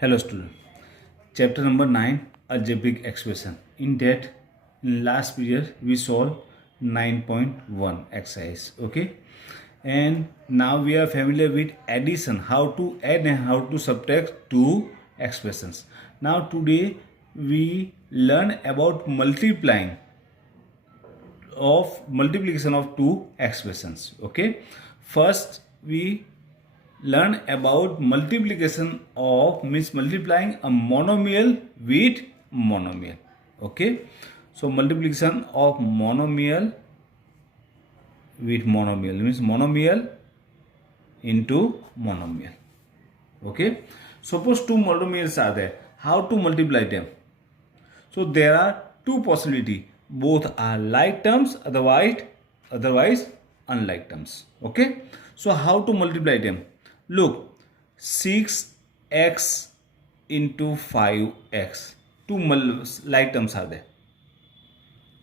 Hello student. Chapter number 9 algebraic expression. In that in last period we solved 9.1 exercise. Okay. And now we are familiar with addition, how to add and how to subtract two expressions. Now today we learn about multiplication of two expressions. Okay. First we learn about multiplication of means multiplying a monomial with monomial. Okay, so multiplication of monomial with monomial means monomial into monomial. Okay, suppose two monomials are there, how to multiply them? So there are two possibilities, both are like terms, otherwise unlike terms. Okay, so how to multiply them? Look, 6x into 5x, two like terms are there,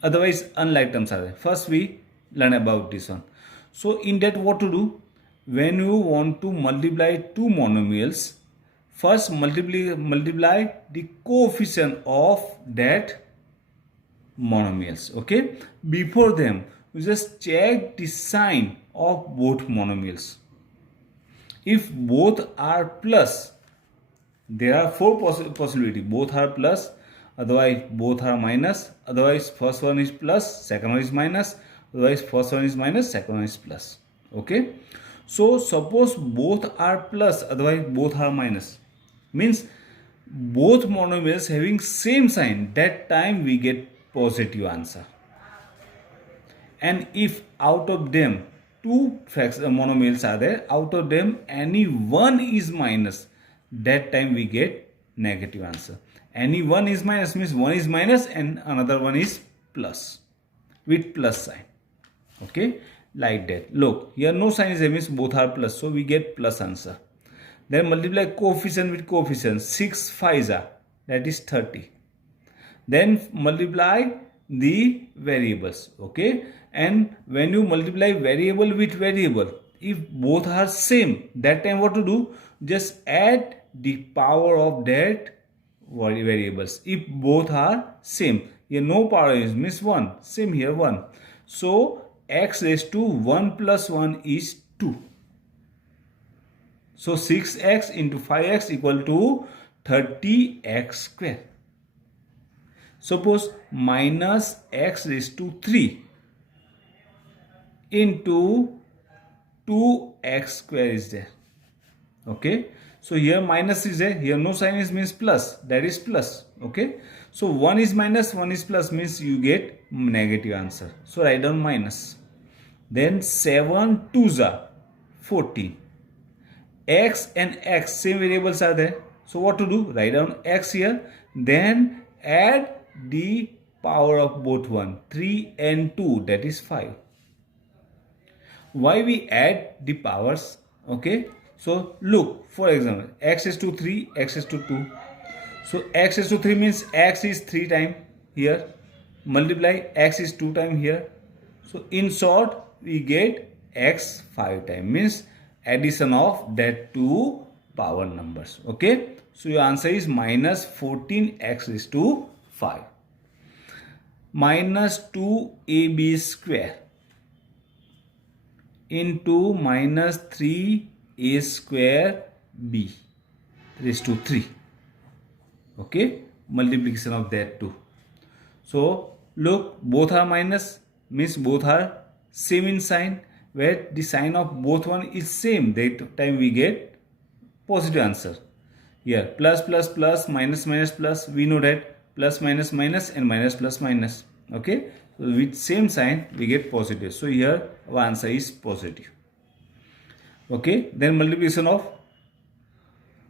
otherwise unlike terms are there. First we learn about this one. So in that, what to do? When you want to multiply two monomials, first multiply the coefficient of that monomials. Okay, before them you just check the sign of both monomials. If both are plus, there are four possibilities. Both are plus, otherwise both are minus, otherwise first one is plus, second one is minus, otherwise first one is minus, second one is plus. Okay, so suppose both are plus, otherwise both are minus, means both monomials having same sign, that time we get positive answer. And if out of them two monomials are there, out of them any one is minus, that time we get negative answer. Any one is minus means one is minus and another one is plus with plus sign. Okay, like that. Look, here no sign is there, means both are plus, so we get plus answer. Then multiply coefficient with coefficient. 6 5s are, that is 30. Then multiply the variables. Okay, and when you multiply variable with variable, if both are same, that time what to do? Just add the power of that variables. If both are same, here no power is, means 1, same here 1. So x raised to 1 plus 1 is 2. So 6x into 5x equal to 30x square. Suppose minus x raised to 3 into 2x square is there. Okay, so here minus is there, here no sign is, means plus, that is plus. Okay, so 1 is minus, 1 is plus, means you get negative answer. So write down minus. Then 7 2s are 14. X and x same variables are there, so what to do? Write down x here, then add the power of both one, 3 and 2, that is 5. Why we add the powers? Okay, so look, for example, x is to 3, x is to 2. So x is to 3 means x is 3 times here, multiply x is 2 times here. So in short we get x 5 times, means addition of that two power numbers. Okay, so your answer is minus 14x raised to 5. Minus 2ab square into minus 3a square b raised to 3. Okay, multiplication of that two. So look, both are minus, means both are same in sign, where the sign of both one is same, that time we get positive answer. Here plus plus plus, minus minus plus, we know that plus minus minus and minus plus minus. Okay, so with same sign we get positive, so here our answer is positive. Okay, then multiplication of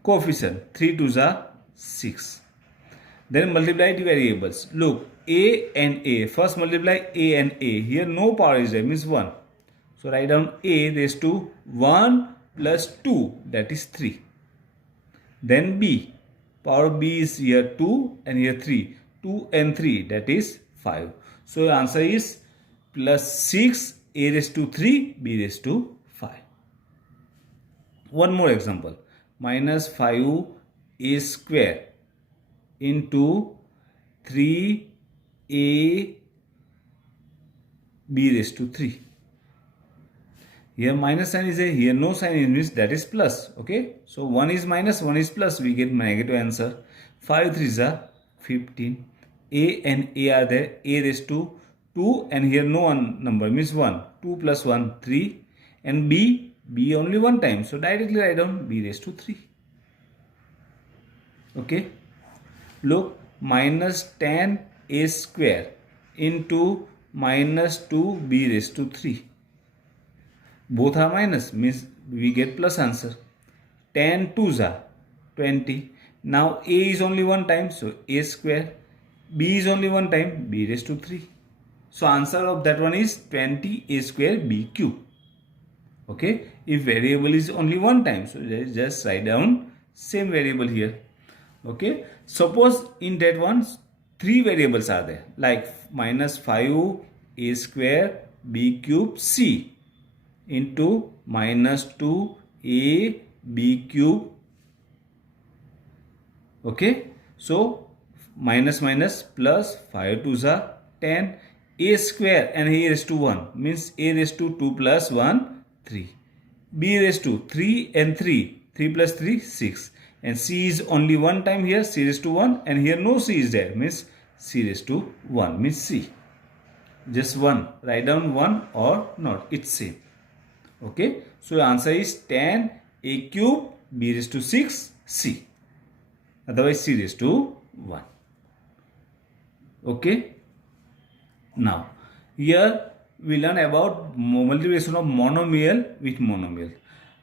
coefficient, 3 2s are 6. Then multiply the variables. Look, a and a, first multiply a and a, here no power is there, means 1. So write down a raised to 1 plus 2, that is 3. Then b, power of b is here 2 and here 3. 2 and 3, that is 5. So your answer is plus 6 a raised to 3 b raised to 5. One more example. Minus 5 a square into 3ab raised to 3. Here minus sign is there, here no sign is, means that is plus. Okay, so 1 is minus, 1 is plus, we get negative answer. 5 3s are 15. A and A are there, A raised to 2 and here no one number means 1. 2 plus 1 3 and B only one time, so directly write down B raised to 3. Okay, look, minus 10 A square into minus 2B raised to 3. Both are minus, means we get plus answer. 10 2s are 20. Now A is only one time, so A square. B is only one time, B raised to 3. So answer of that one is 20 A square B cube. Okay, if variable is only one time, so just write down same variable here. Okay, suppose in that one 3 variables are there, like minus 5 A square B cube C into minus 2 A B cube. Okay, so minus minus plus 5 2s are 10 A square and A raised to 1 means A raised to 2 plus 1 3. B raised to 3 and 3. 3 plus 3 6. And C is only one time here, C raised to 1 and here no C is there means C raised to 1 means C. Just 1. Write down 1 or not. It's same. Okay. So the answer is 10 A cube B raised to 6 C. Otherwise C raised to 1. Okay. Now here we learn about multiplication of monomial with monomial.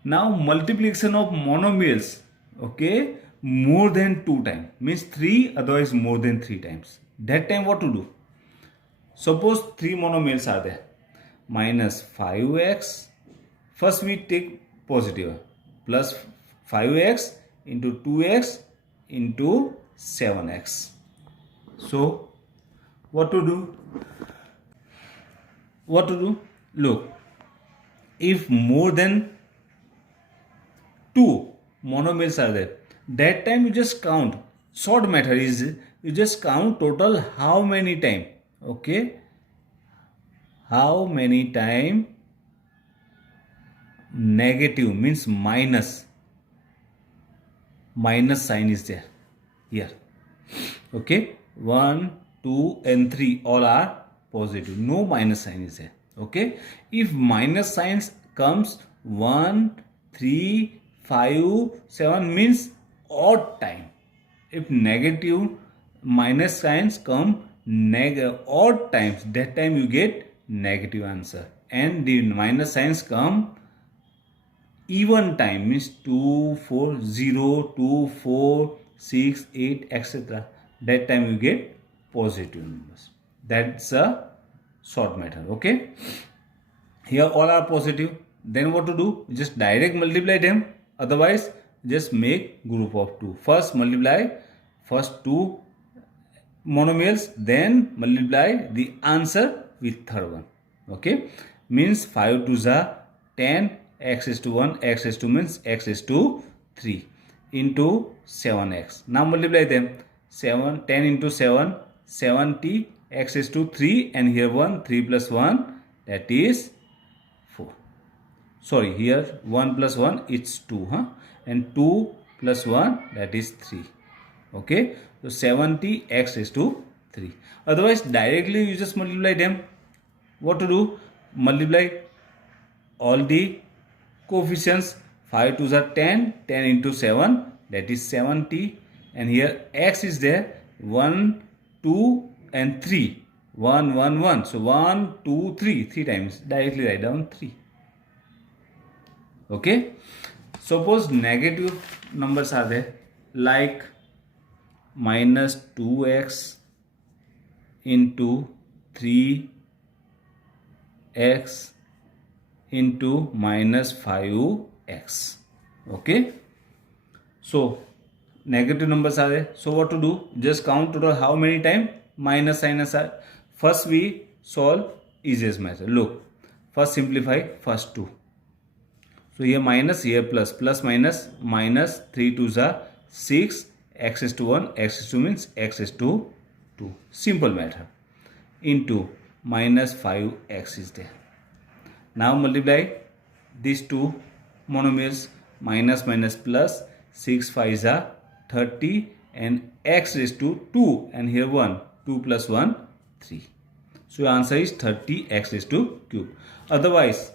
Now multiplication of monomials, okay, more than 2 times means 3, otherwise more than 3 times. That time what to do? Suppose 3 monomials are there. Minus 5x, first we take positive, plus 5x into 2x into 7x. So what to do? What to do? Look, if more than 2 monomials are there, that time you just count. Short method is you just count total how many time. Okay, how many time negative means minus sign is there here. Okay, 1 2 and 3 all are positive, no minus sign is there. Okay, if minus signs comes 1 3 5 7 means odd time. If negative minus signs come odd times, that time you get negative answer. And the minus signs come even time means 2 4 0 2 4 6 8 etc. That time you get positive numbers. That's a short method. Okay, here all are positive. Then what to do? Just direct multiply them. Otherwise just make group of 2. First multiply first 2 monomials, then multiply the answer with third one. Okay, means 5 2s are 10, x is to 1, x is to means x is to 3 into 7x. Now multiply them. 10 into 7 70, x is to 3 and here 1, 3 plus 1 that is 4. Sorry, here 1 plus 1 it's 2, huh? And 2 plus 1 that is 3. Okay, so 70 x is to 3. Otherwise directly you just multiply them. What to do? Multiply all the coefficients. 5 2s are 10, 10 into 7 that is 70 and here x is there 1 2 and 3, 1 1 1, so 1 2 3 times, directly write down 3. Okay, suppose negative numbers are there like minus 2x into 3x into minus 5x. Okay, so negative numbers are there. So what to do? Just count total how many times minus sign are. First we solve easiest method. Look, first simplify first 2. So here minus, here plus, plus minus, minus 3 2s are 6, x is to 1, x is to means x is to 2. Simple method. Into minus 5x is there. Now multiply these two monomials, minus minus plus, 6 5 are 30 and x raised to 2 and here 1, 2 plus 1, 3. So your answer is 30 x raised to cube. Otherwise,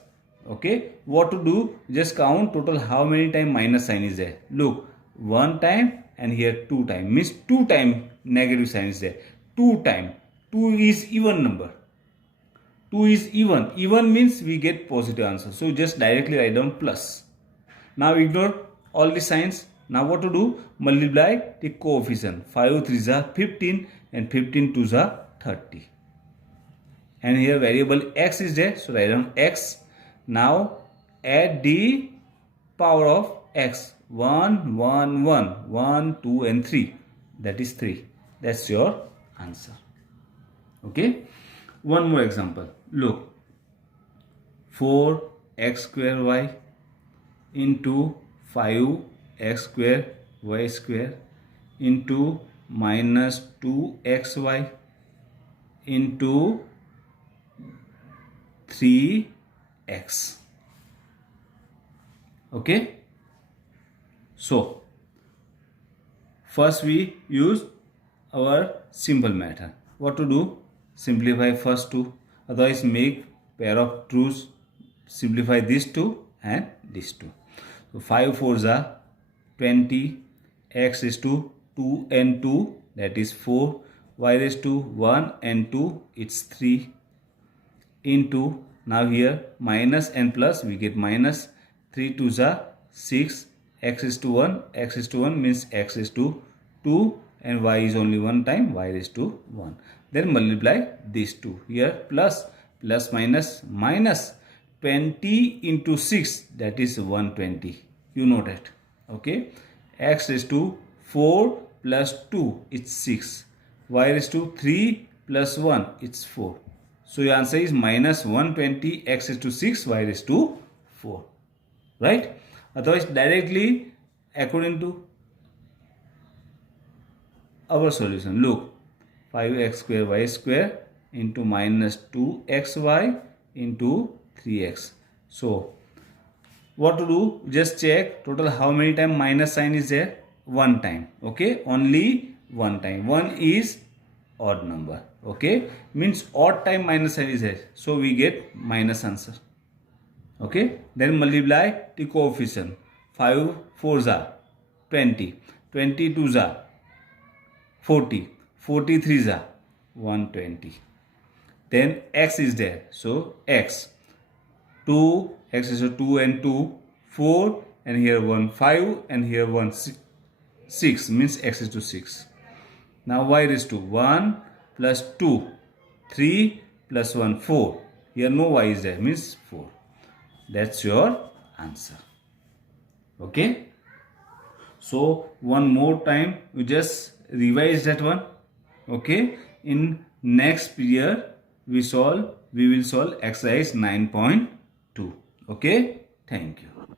okay, what to do? Just count total how many time minus sign is there. Look, 1 time and here 2 time, means 2 time negative sign is there. 2 time, 2 is even number. 2 is even. Even means we get positive answer. So just directly write down plus. Now ignore all the signs. Now what to do? Multiply the coefficient. 5 3s are 15 and 15 2s are 30. And here variable x is there. So write down x. Now add the power of x. 1, 1, 1, 1, 2 and 3. That is 3. That's your answer. Okay. One more example. Look. 4x square y into 5x square y square into minus 2xy into 3x. Okay. So first we use our simple method. What to do? Simplify first two, otherwise make pair of truths. Simplify these two and these two. So 5 4s are 20, x is to 2 and 2, that is 4, y raised to 1 and 2, it's 3, into, now here minus and plus, we get minus, 3 2s are 6, x is to 1, x is to 1 means x is to 2 and y is only one time, y raised to 1. Then multiply these two. Here plus, plus minus, minus 20 into 6, that is 120. You know that. Okay. X is to 4 plus 2, it's 6. Y is to 3 plus 1, it's 4. So your answer is minus 120, x is to 6, y is to 4. Right? Otherwise directly according to our solution. Look, 5x square y square into minus 2xy into 3x. So what to do? Just check total how many time minus sign is there. One time. Okay, only one time. 1 is odd number. Okay, means odd time minus sign is there, so we get minus answer. Okay, then multiply the coefficient. 5 4s are 20, 20 2s are 40, 43s are 120. Then x is there, so x 2, x is a 2 and 2, 4 and here 1 5 and here 1 6 means x is to 6. Now y is to 1 plus 2, 3 plus 1 4. Here no y is there, means 4. That's your answer. Okay. So one more time you just revise that one. Okay. In next period we will solve exercise 9.2. Okay. Thank you.